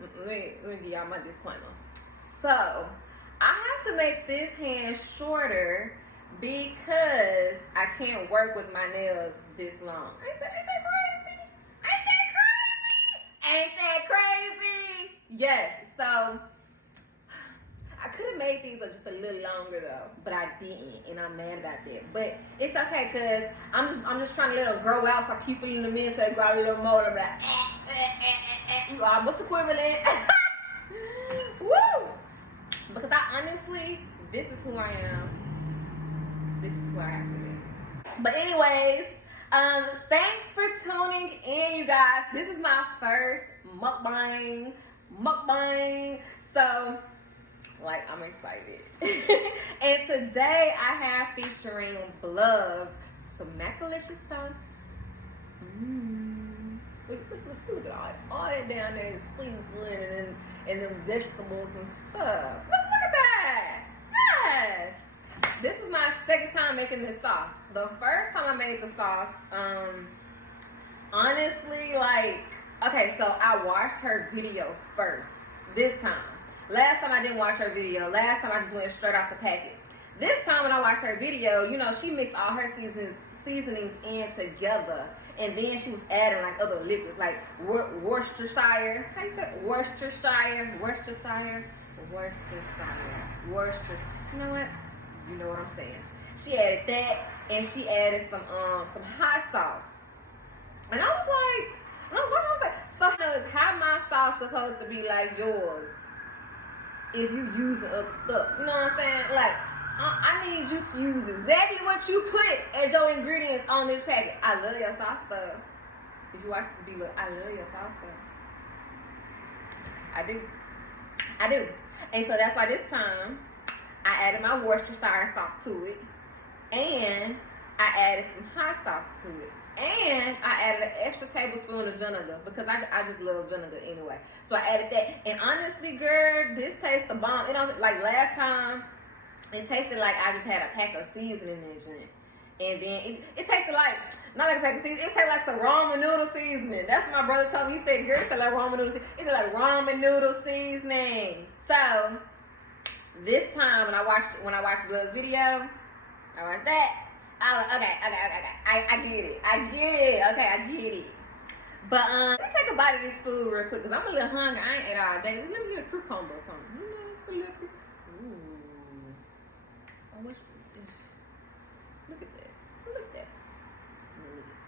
let me give y'all my disclaimer. So, I have to make this hand shorter because I can't work with my nails this long. Ain't that crazy? Ain't that crazy? Yes. So, I could have made these just a little longer though, but I didn't, and I'm mad about that. But it's okay, cause I'm just trying to let them grow out, so I keep it in the middle until they grow a little more. I'm like, you almost equivalent. Woo! Because I honestly, this is who I am. This is who I have to be. But anyways, thanks for tuning in, you guys. This is my first mukbang. So, like, I'm excited. And today I have featuring Bloves Smackalicious sauce. Look at all that down there, seasoning and them vegetables and stuff. Look at that. Yes. This is my second time making this sauce. The first time I made the sauce, honestly, like, okay, so I watched her video first. This time. Last time I didn't watch her video. Last time I just went straight off the packet. This time when I watched her video, you know, she mixed all her seasonings in together. And then she was adding like other liquids like Worcestershire. How you say it? Worcestershire. You know what? You know what I'm saying. She added that, and she added some hot sauce. And I was like, so is how my sauce supposed to be like yours? If you using other stuff, you know what I'm saying? Like, I need you to use exactly what you put as your ingredients on this packet. I love your sauce stuff. If you watch this video, I love your sauce stuff. I do. And so that's why this time I added my Worcestershire sauce to it, and I added some hot sauce to it. And I added an extra tablespoon of vinegar because I just love vinegar anyway. So I added that. And honestly, girl, this tastes the bomb. It don't, like last time, it tasted like I just had a pack of seasonings in it. And then it tasted like, not like a pack of seasoning, it tasted like some ramen noodle seasoning. That's what my brother told me. He said, girl, it tastes like ramen noodle seasoning. It tastes like ramen noodle seasoning. So, this time when I watched Blood's video, I watched that. Oh, okay. I get it. Okay, I get it. But let me take a bite of this food real quick because I'm a little hungry. I ain't ate all day. Let me get a cucumber or something. You know, it's a little. Ooh. Oh, what's this? Look at that. Look at that. And look at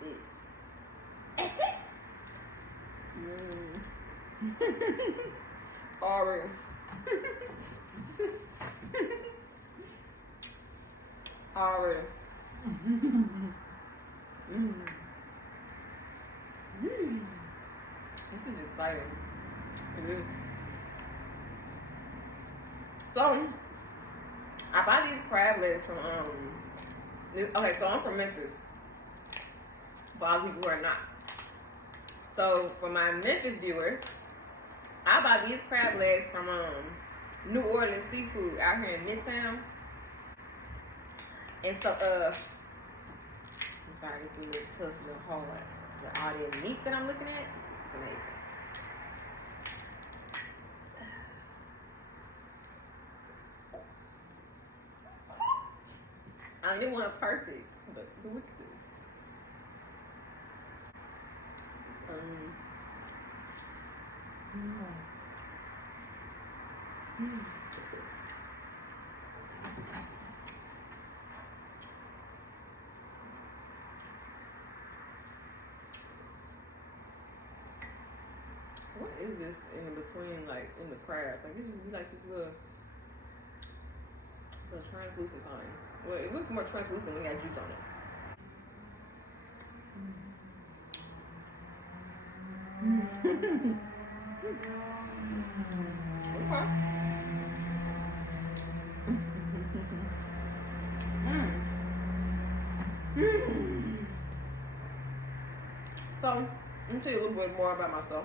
this. Alright. Already. This is exciting. It is. So, I buy these crab legs from, okay, so I'm from Memphis. For all people who are not. So, for my Memphis viewers, I buy these crab legs from, New Orleans Seafood out here in Midtown. And so, I'm sorry, it's a little tough, a little hard. But all the meat that I'm looking at, it's amazing. I didn't want it perfect, but look at this. What is this in between, like, in the crabs? Like, it just be like this little translucent thing. Well, it looks more translucent when you got juice on it. Okay. So, let me tell you a little bit more about myself.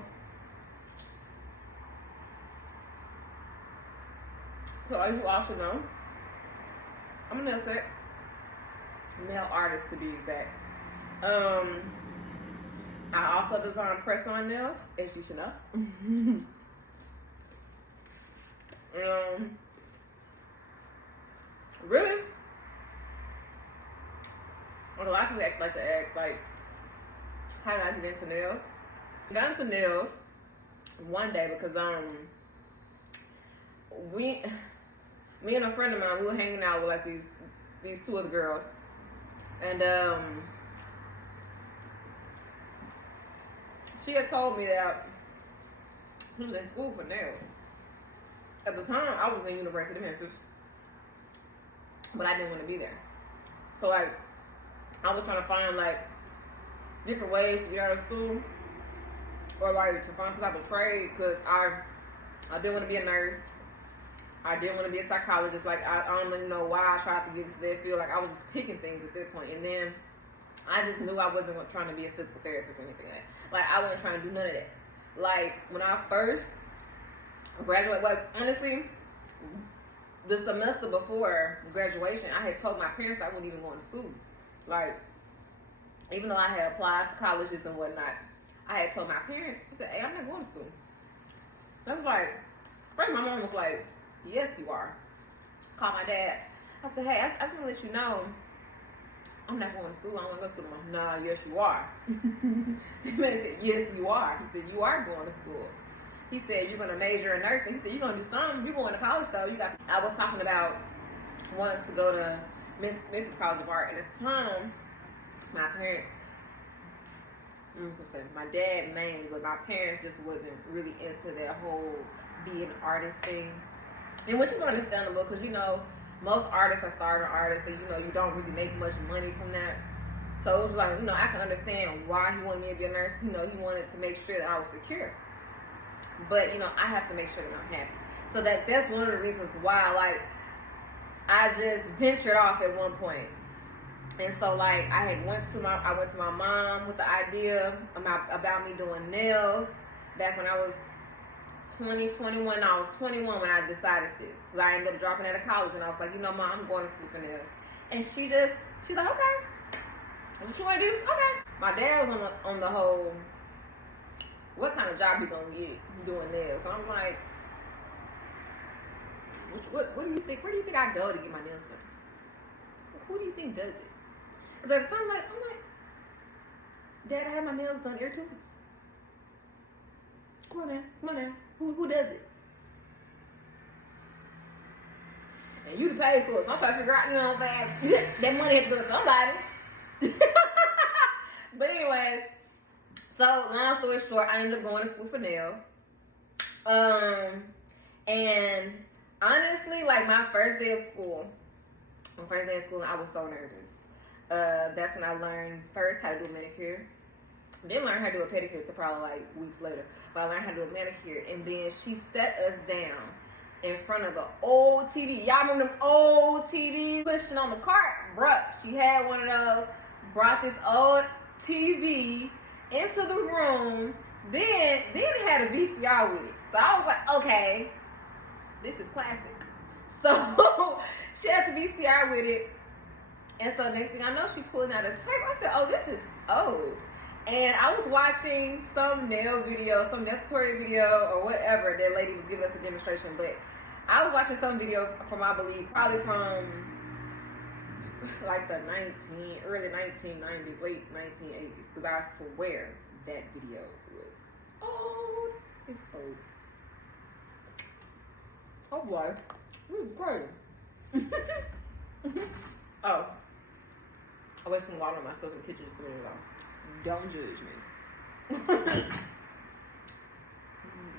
So, as you also know, I'm a nail tech, nail artist to be exact. I also design press-on nails, as you should know. Really? A lot of people like to ask, like, how did I get into nails? I got into nails one day because me and a friend of mine, we were hanging out with like these two other girls, and she had told me that she was in school for nails. At the time, I was in University of Memphis, but I didn't want to be there. So like, I was trying to find like different ways to get out of school, or like to find some type of trade, because I didn't want to be a nurse. I didn't want to be a psychologist. Like, I don't even know why I tried to get into that field. Like, I was just picking things at this point. And then I just knew I wasn't trying to be a physical therapist or anything like that. Like, I wasn't trying to do none of that. Like, when I first graduated, like, honestly, the semester before graduation, I had told my parents I wasn't even going to school. Like, even though I had applied to colleges and whatnot, I had told my parents, I said, hey, I'm not going to school. And I was like, first my mom was like, yes, you are. Called my dad. I said, hey, I just want to let you know, I'm not going to school. I don't want to go to school. I'm like, nah, yes, you are. The man said, yes, you are. He said, you are going to school. He said, you're going to major in nursing. He said, you're going to do something. You're going to college, though. I was talking about wanting to go to Memphis College of Art. And at the time, my parents, my dad mainly, but my parents just wasn't really into that whole being an artist thing. And which is understandable, because, you know, most artists are starving artists, and, you know, you don't really make much money from that. So it was like, you know, I can understand why he wanted me to be a nurse. You know, he wanted to make sure that I was secure. But, you know, I have to make sure that I'm happy. So that's one of the reasons why, like, I just ventured off at one point. And so, like, I went to my mom with the idea about me doing nails back when I was 21. I was 21 when I decided this, because I ended up dropping out of college, and I was like, you know, Mom, I'm going to school for nails. And she's like, okay, that's what you want to do? Okay. My dad was on the whole, what kind of job you gonna get doing nails? So I'm like, what do you think? Where do you think I go to get my nails done? Who do you think does it? Because at the time, I'm like, Dad, I had my nails done every 2 weeks. Come on now. Who does it? And you paid for it, so I'm trying to figure out, you know what I'm saying? That money has to go to somebody. But anyways, so long story short, I ended up going to school for nails. And honestly, like my first day of school, I was so nervous. That's when I learned first how to do a manicure. Didn't learn how to do a pedicure until probably like weeks later. But I learned how to do a manicure. And then she set us down in front of an old TV. Y'all remember them old TVs pushing on the cart? Bruh, she had one of those, brought this old TV into the room, then it had a VCR with it. So I was like, okay, this is classic. So she had the VCR with it. And so next thing I know, she pulling out a tape. I said, oh, this is old. And I was watching some nail video, some nail tutorial video or whatever that lady was giving us a demonstration. But I was watching some video from, I believe, probably from like the early 1990s, late 1980s. Because I swear that video was old. It was old. Oh boy. This is crazy. Oh. I wasted water on myself in the kitchen just a minute ago. Don't judge me.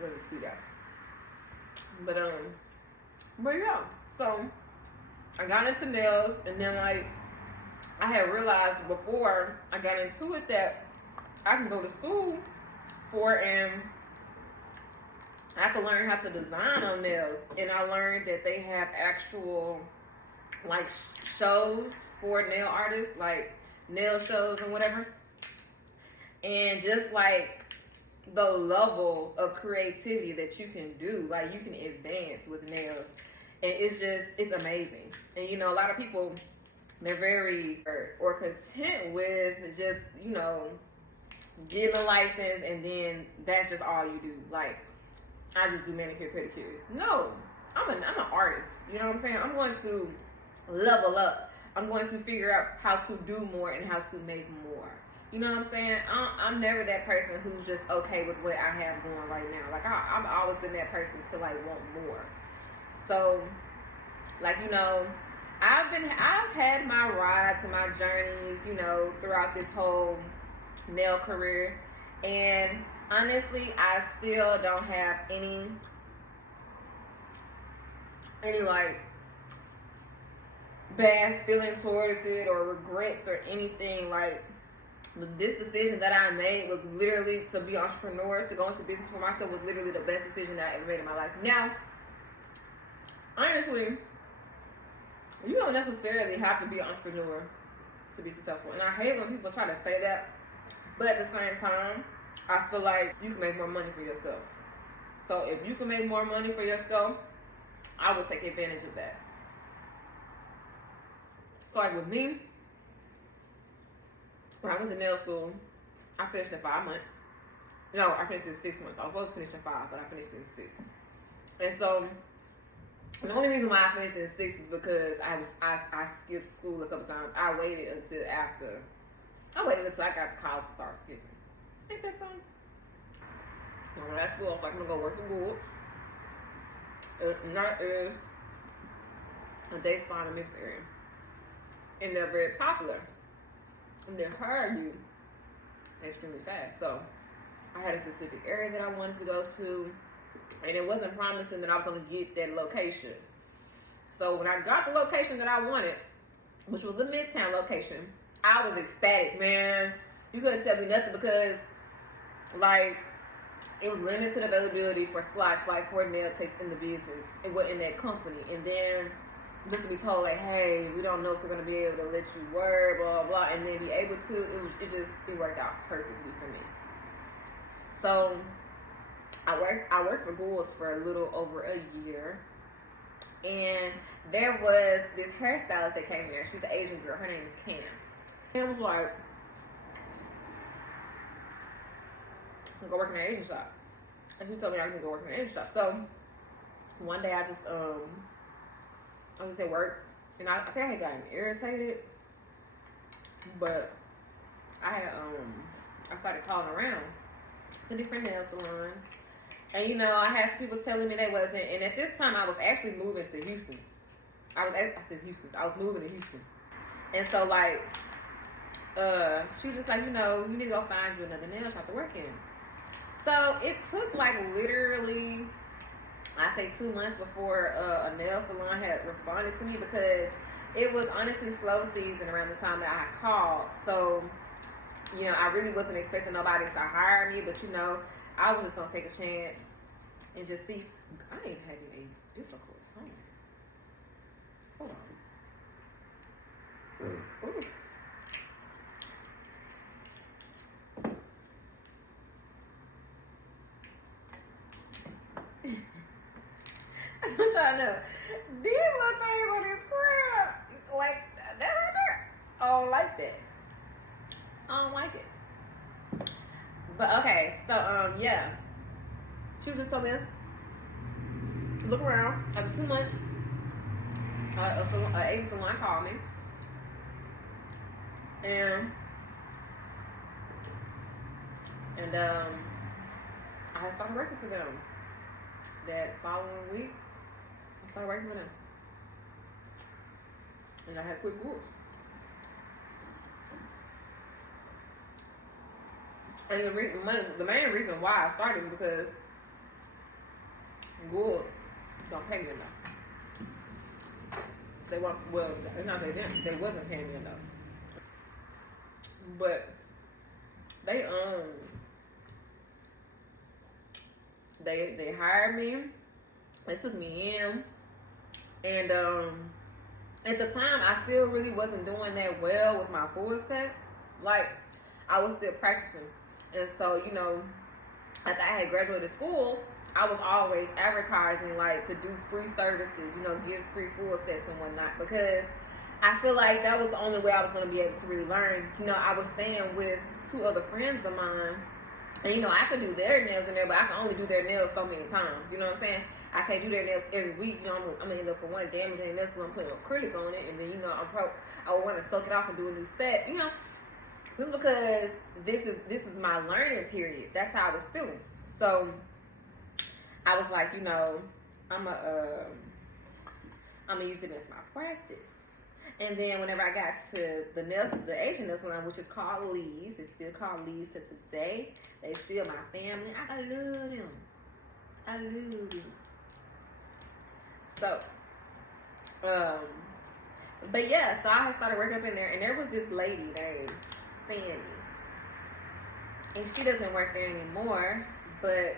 Let me see that. But yeah. So I got into nails, and then like I had realized before I got into it that I can go to school for, and I could learn how to design on nails. And I learned that they have actual like shows for nail artists, like nail shows and whatever. And just like the level of creativity that you can do, like you can advance with nails. And it's amazing. And you know, a lot of people, they're very or content with just, you know, getting a license and then that's just all you do. Like, I just do manicure pedicures. No, I'm an artist. You know what I'm saying? I'm going to level up. I'm going to figure out how to do more and how to make more. You know what I'm saying? I'm never that person who's just okay with what I have going right now. Like, I've always been that person to, like, want more. So, like, you know, I've had my rides and my journeys, you know, throughout this whole nail career. And honestly, I still don't have any like bad feeling towards it or regrets or anything. Like, this decision that I made was literally to be an entrepreneur, to go into business for myself, was literally the best decision that I ever made in my life. Now, honestly, you don't necessarily have to be an entrepreneur to be successful. And I hate when people try to say that, but at the same time, I feel like you can make more money for yourself. So if you can make more money for yourself, I would take advantage of that. So like with me, when I went to nail school, I finished in 5 months. No, I finished in 6 months. I was supposed to finish in 5, but I finished in 6. And so the only reason why I finished in 6 is because I skipped school a couple times. I waited until I got to college to start skipping. Ain't that something? When I left school, I was like, I'm gonna go work in Goulds. And that is a day spa in the mixed area. And they're very popular. And they hire you extremely fast. So I had a specific area that I wanted to go to. And it wasn't promising that I was going to get that location. So when I got the location that I wanted, which was the Midtown location, I was ecstatic, man. You couldn't tell me nothing because, like, it was limited availability for slots, like, for nail techs in the business. It was in that company. And then just to be told, like, hey, we don't know if we're going to be able to let you work, blah, blah, blah, and then be able to, it worked out perfectly for me. So I worked for Goulds for a little over a year, and there was this hairstylist that came there. She's an Asian girl. Her name is Cam. Cam was like, I'm gonna go work in an Asian shop, and she told me I can go work in an Asian shop. So one day I just at work, and I think I had gotten irritated, but I started calling around to different nail salons. And, you know, I had some people telling me they wasn't. And at this time, I was actually moving to Houston. I was moving to Houston. And so, like, she was just like, you know, you need to go find you another nail shop to work in. So it took, like, literally, I say 2 months before a nail salon had responded to me, because it was honestly slow season around the time that I called. So, you know, I really wasn't expecting nobody to hire me, but, you know, I was just going to take a chance and just see. I ain't having a difficult time. Hold on. Ooh. I'm trying to know. These little things on this screen, like that right there, I don't like that. I don't like it. But okay, so yeah, she was just telling me, look around. After 2 months, a Asian salon called me, and I started working for them. That following week, I started working for them, and I had quit Goulds. And the main reason why I started was because Goulds don't pay me enough. They want, well, it's not they didn't. They wasn't paying me enough. But they hired me. They took me in, and at the time I still really wasn't doing that well with my full sets. Like, I was still practicing. And so, you know, after I had graduated school, I was always advertising, like, to do free services, you know, give free full sets and whatnot, because I feel like that was the only way I was going to be able to really learn. You know, I was staying with 2 other friends of mine, And you know, I could do their nails in there, but I can only do their nails so many times. You know what I'm saying? I can't do their nails every week. You know, I'm gonna end up for one damage in nails because I'm putting acrylic on it, and then you know, I would want to soak it off and do a new set. You know, just because this is my learning period. That's how I was feeling. So I was like, you know, I'm gonna use it as my practice. And then whenever I got to the Asian nail salon, which is called Lee's, it's still called Lee's to today. They still my family. I love them. I love them. So, but yeah, so I started working up in there, and there was this lady named Sandy, and she doesn't work there anymore. But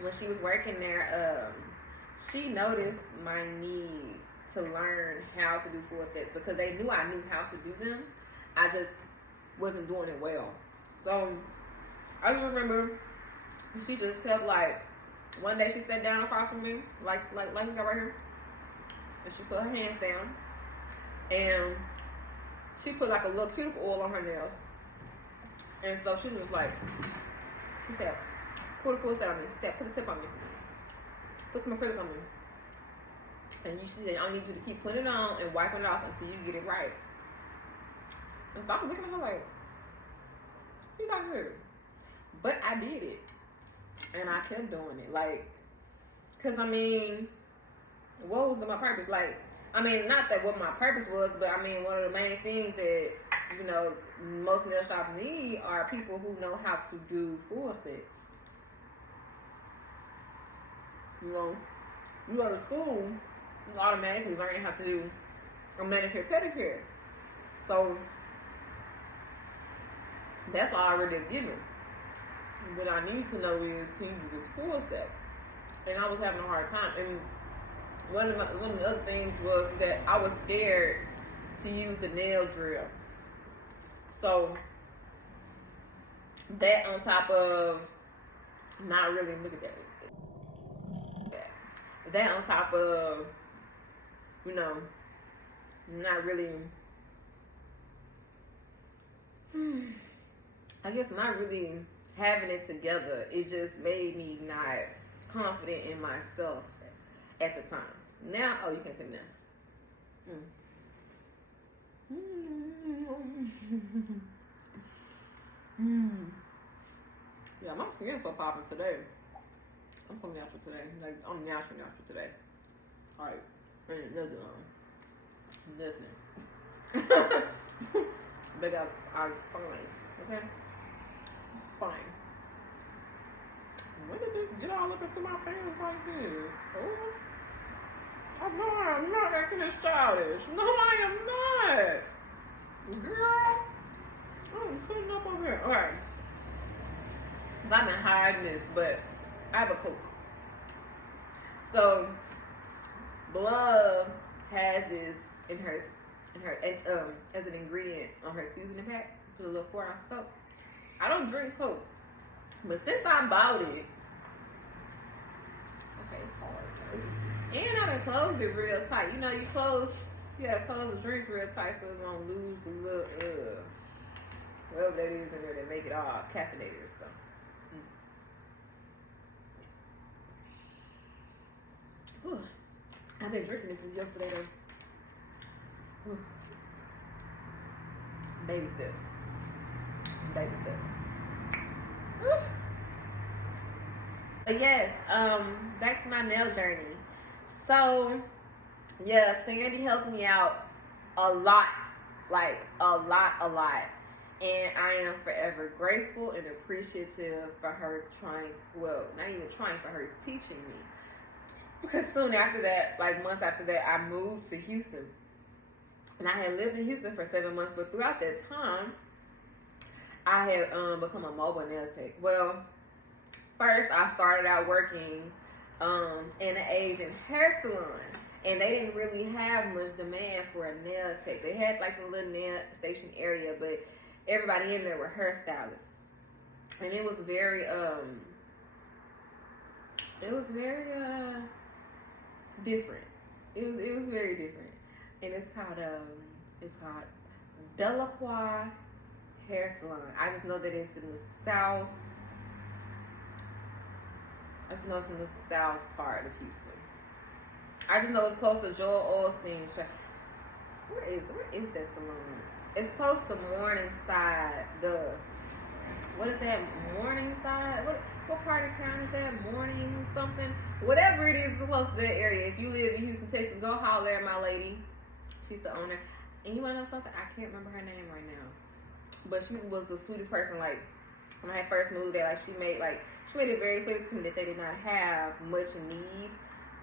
when she was working there, she noticed my need to learn how to do full sets because they knew I knew how to do them. I just wasn't doing it well. So I remember she just kept like, one day she sat down across from me, like you got right here, and she put her hands down, and she put like a little cuticle oil on her nails, and so she was like, she said, put a full set on me. She said, put a tip on me, put some acrylic on me. And she said, I need you to keep putting it on and wiping it off until you get it right. And so I'm looking at her like, she's not good. But I did it. And I kept doing it. Like, because I mean, what was my purpose? Like, I mean, not that what my purpose was, but I mean, one of the main things that, you know, most nail shops need are people who know how to do full sets. You know, you go to school, you automatically learn how to do a manicure pedicure. So that's all I already given. What I need to know is, can you do this full set? And I was having a hard time. And one of the other things was that I was scared to use the nail drill. So that on top of not really look at that. That on top of, you know, not really, I guess not really having it together, it just made me not confident in myself at the time. Now, oh, you can't tell me now. Yeah, my skin's so popping today. I'm so natural today. Like, I'm natural today. Alright. Nothing. But I was fine. Okay? Fine. When did this get all up into my feelings like this? Oh, I'm not acting as childish. No, I am not. Girl. I'm cleaning up over here. Alright. Because I've been hiding this, but I have a Coke. So, Love has this in her as an ingredient on her seasoning pack. Put a little 4-ounce Coke. I don't drink Coke, but since I bought it, okay, it's hard. And I done closed it real tight. You know, you gotta close the drinks real tight so it won't lose the little whatever that is in there that make it all caffeinated and stuff. I've been drinking this since yesterday though. Baby steps. But yes, back to my nail journey. So, yeah, Sandy helped me out a lot. Like, a lot. And I am forever grateful and appreciative for her for her teaching me. Because soon after that, like months after that, I moved to Houston. And I had lived in Houston for 7 months, but throughout that time, I had become a mobile nail tech. Well, first I started out working in an Asian hair salon. And they didn't really have much demand for a nail tech. They had like a little nail station area, but everybody in there were hairstylists. And it was very different. It was very different. And it's called Delacroix Hair Salon. I just know that it's in the South I just know it's in the south part of Houston. I just know it's close to Joel Osteen's. Where is that salon? It's close to Morningside. What is that? Morningside? What part of town is that? Morning something? Whatever it is, it's close to that area. If you live in Houston, Texas, go holler at my lady. She's the owner. And you want to know something? I can't remember her name right now. But she was the sweetest person. Like, when I first moved there, like, she made it very clear to me that they did not have much need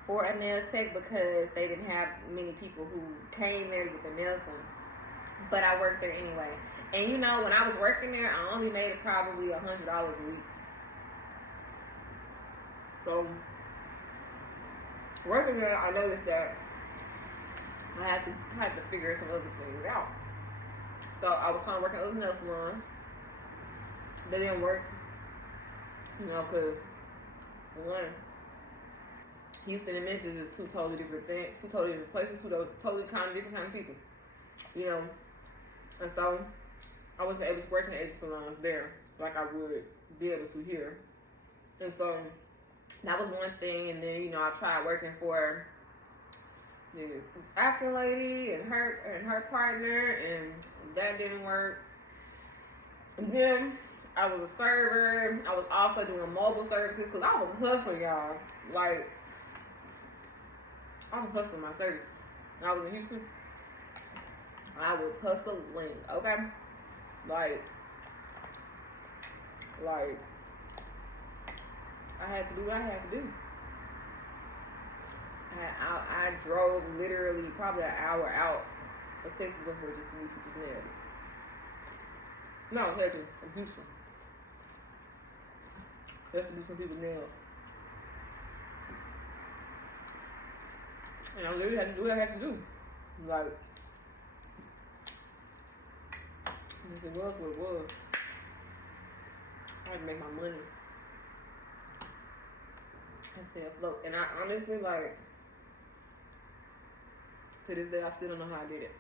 for a nail tech because they didn't have many people who came there to get their nails done. But I worked there anyway. And you know, when I was working there, I only made probably $100 a week. So, working there, I noticed that I had to figure some other things out. So I was kind of working at other nail salons. They didn't work, you know, because one, Houston and Memphis is two totally different things, two totally different places, two totally different kind of people, you know. And so I wasn't able to work in Asian salons there like I would be able to here. And so that was one thing. And then, you know, I tried working for this African lady and her partner, and that didn't work. And then I was a server. I was also doing mobile services because I was hustling, y'all. Like, I was hustling my services. When I was in Houston, I was hustling, okay? Like, I had to do what I had to do. I drove literally probably an hour out of Texas before just to meet people's nails. No, Texas, from Houston. Just to do some people's nails. And I literally had to do what I had to do. Like, it was what it was. I had to make my money. I stay afloat. And I honestly, like, to this day, I still don't know how I did it.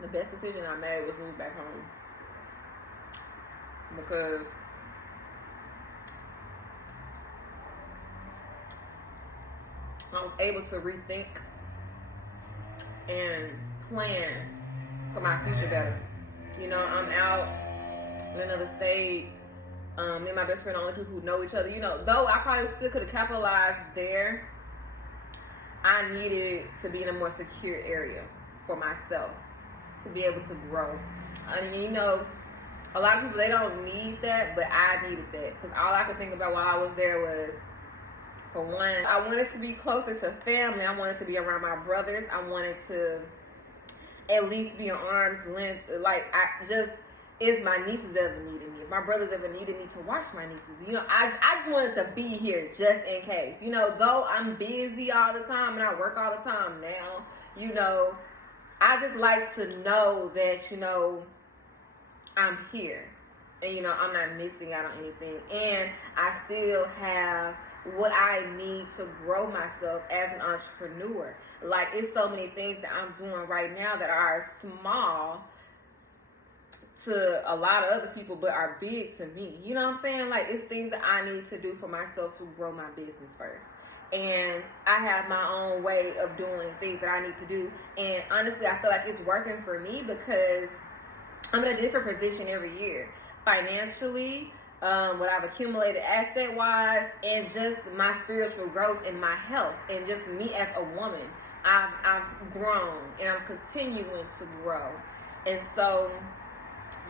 The best decision I made was move back home. Because I was able to rethink and plan for my future better. You know, I'm out in another state. Me and my best friend are the only people who know each other. You know, though I probably still could have capitalized there, I needed to be in a more secure area for myself to be able to grow. I mean, you know, a lot of people, they don't need that, but I needed that. Because all I could think about while I was there was, for one, I wanted to be closer to family. I wanted to be around my brothers. I wanted to at least be an arm's length. Like, if my nieces ever needed me, if my brothers ever needed me to watch my nieces, you know, I just wanted to be here just in case. You know, though I'm busy all the time and I work all the time now, you know, I just like to know that, you know, I'm here. And, you know, I'm not missing out on anything. And I still have what I need to grow myself as an entrepreneur. Like, it's so many things that I'm doing right now that are small to a lot of other people, but are big to me. You know what I'm saying? Like, it's things that I need to do for myself to grow my business first. And I have my own way of doing things that I need to do. And honestly, I feel like it's working for me because I'm in a different position every year. Financially, what I've accumulated asset-wise, and just my spiritual growth and my health, and just me as a woman. I've grown, and I'm continuing to grow. And so,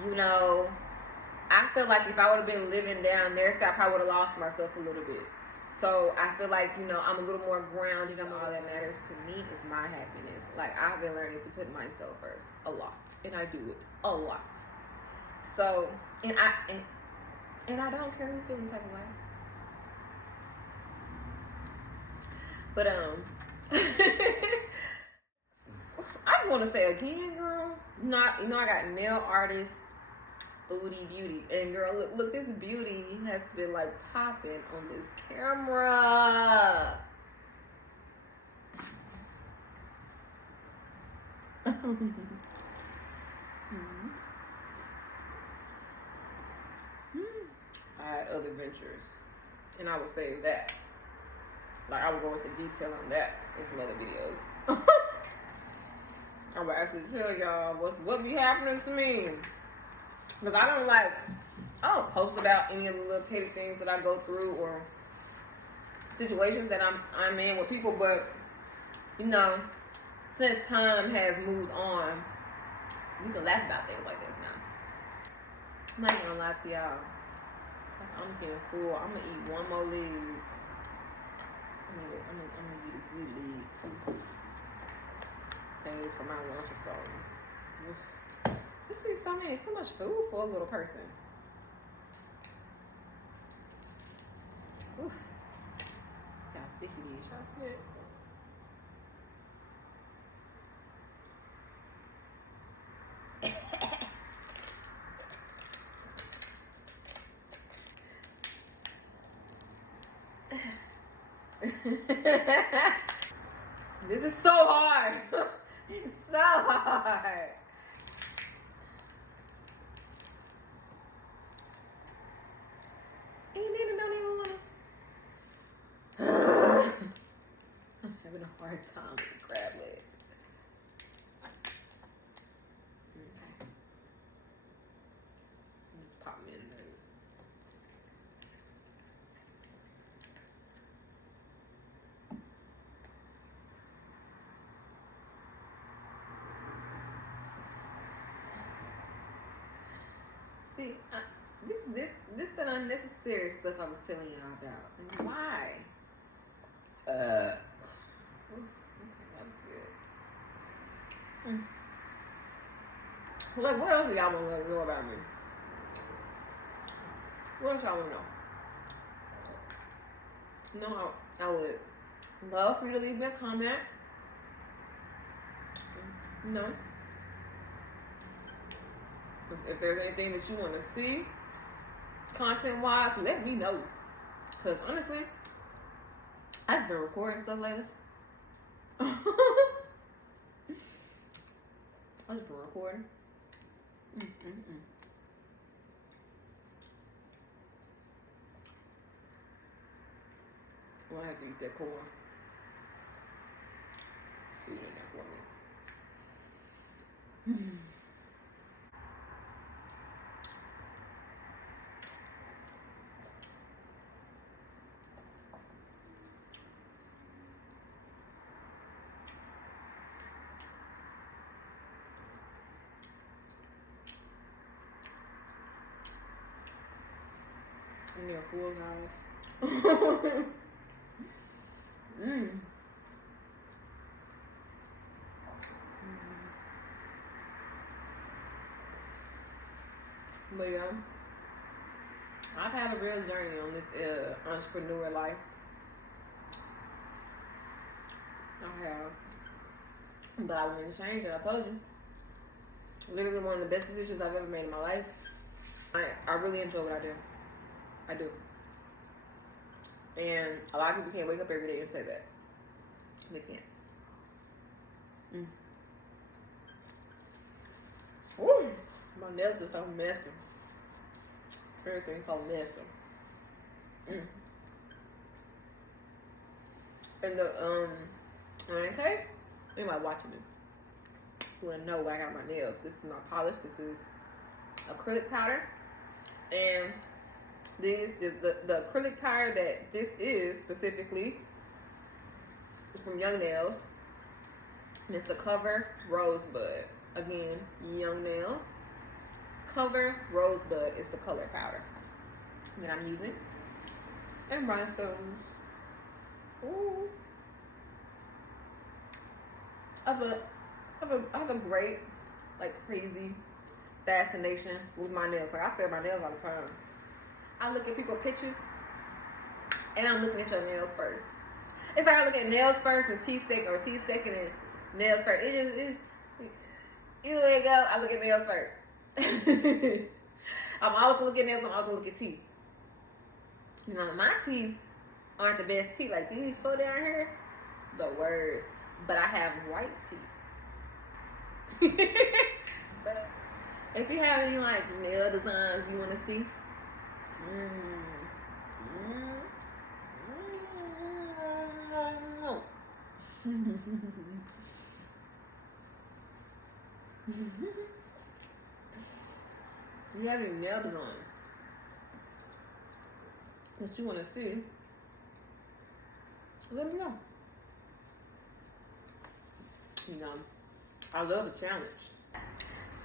you know, I feel like if I would have been living down there, so I probably would have lost myself a little bit. So I feel like, you know, I'm a little more grounded, and all that matters to me is my happiness. Like, I've been learning to put myself first a lot, and I do it a lot. So, and I don't care who feels some type of way. But I just want to say again, girl. You know, I got nail artist Booty Beauty, and girl, look, this beauty has been like popping on this camera. I had other ventures and I will save that. Like, I will go into detail on that in some other videos. I will actually tell y'all what be happening to me. Because I don't post about any of the little petty things that I go through or situations that I'm in with people, but you know, since time has moved on, we can laugh about things like this now. I'm not gonna lie to y'all. I'm getting full. I'm gonna eat one more leg. I'm gonna eat a good leg too. Saying this for my lunch or something. You see so much food for a little person. Oof. Got thicky these. Y'all see it? This is so hard. It's so hard. I'm having a hard time with the crab leg. Okay. Let's pop me in those. See, this is the unnecessary stuff I was telling y'all about. And why? Okay, that was good. Like, what else do y'all want to know about me? What else y'all want to know? No, I would love for you to leave me a comment. No. If there's anything that you want to see, content-wise, let me know. Because honestly, I've just been recording stuff lately. I've just been recording. Well, I have to eat that corn. See you in that corn. And they're full, guys. But yeah, I've had a real journey on this entrepreneur life. I have. But I wanted to change it, I told you. Literally one of the best decisions I've ever made in my life. I really enjoy what I do. I do. And a lot of people can't wake up every day and say that. They can't. Woo! My nails are so messy. Everything's so messy. And in case anybody watching this, you wanna know where I got my nails. This is my polish. This is acrylic powder. And this is the acrylic powder that this is specifically is from Young Nails. And it's the Cover Rosebud. Again, Young Nails. Cover Rosebud is the color powder that I'm using. And rhinestones. Ooh. I have a great, like, crazy fascination with my nails. Like, I stare at my nails all the time. I look at people's pictures, and I'm looking at your nails first. It's like I look at nails first and teeth second, and nails first. It is either way it go, I look at nails first. I'm always looking at nails, I'm always looking at teeth. You know, my teeth aren't the best teeth. Like these four down here, the worst. But I have white teeth. But if you have any like nail designs you want to see, You have any nail designs that you want to see, let me know. You know, I love a challenge.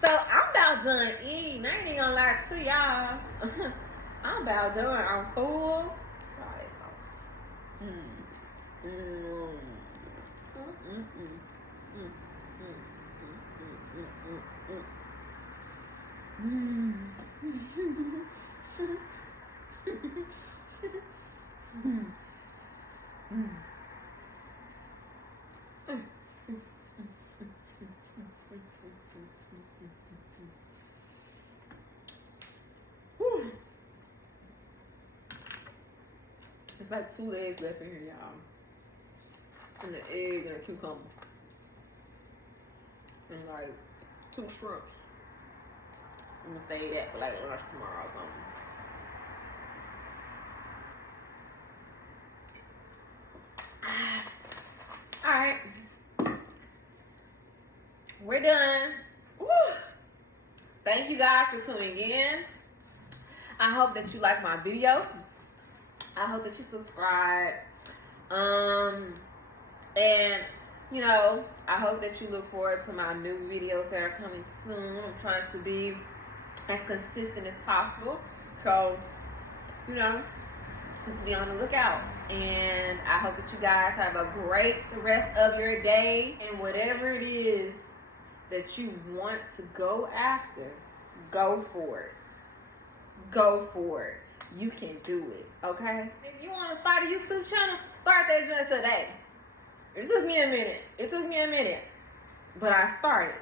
So I'm about done eating. I ain't even gonna lie to y'all. I'm about done. I'm full. Oh, that sauce. It's like 2 eggs left in here, y'all. And the egg and a cucumber. And like 2 shrimps. I'm gonna save that for like lunch tomorrow or something. Alright. We're done. Woo. Thank you guys for tuning in. I hope that you like my video. I hope that you subscribe. And you know, I hope that you look forward to my new videos that are coming soon. I'm trying to be as consistent as possible. So, you know, just be on the lookout. And I hope that you guys have a great rest of your day. And whatever it is that you want to go after, go for it. Go for it. You can do it, okay? If you want to start a YouTube channel, start that just today. It took me a minute. But I started.